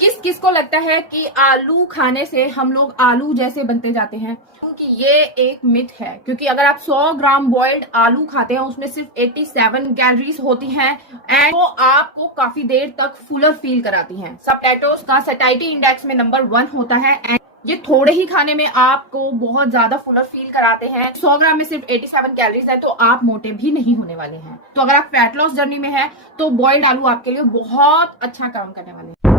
किस किस को लगता है कि आलू खाने से हम लोग आलू जैसे बनते जाते हैं? क्योंकि ये एक मिथ है, क्योंकि अगर आप 100 ग्राम बॉइल्ड आलू खाते हैं उसमें सिर्फ 87 कैलोरीज होती हैं एंड वो आपको काफी देर तक फुलर फील कराती हैं। सब पोटैटोज का सैटिस्फैक्शन इंडेक्स में नंबर 1 होता है एंड ये थोड़े ही खाने में आपको बहुत ज्यादा फुलर फील कराते हैं। 100 ग्राम में सिर्फ 87 कैलोरीज है, तो आप मोटे भी नहीं होने वाले हैं। तो अगर आप फैट लॉस जर्नी में है तो बॉइल्ड आलू आपके लिए बहुत अच्छा काम करने वाले हैं।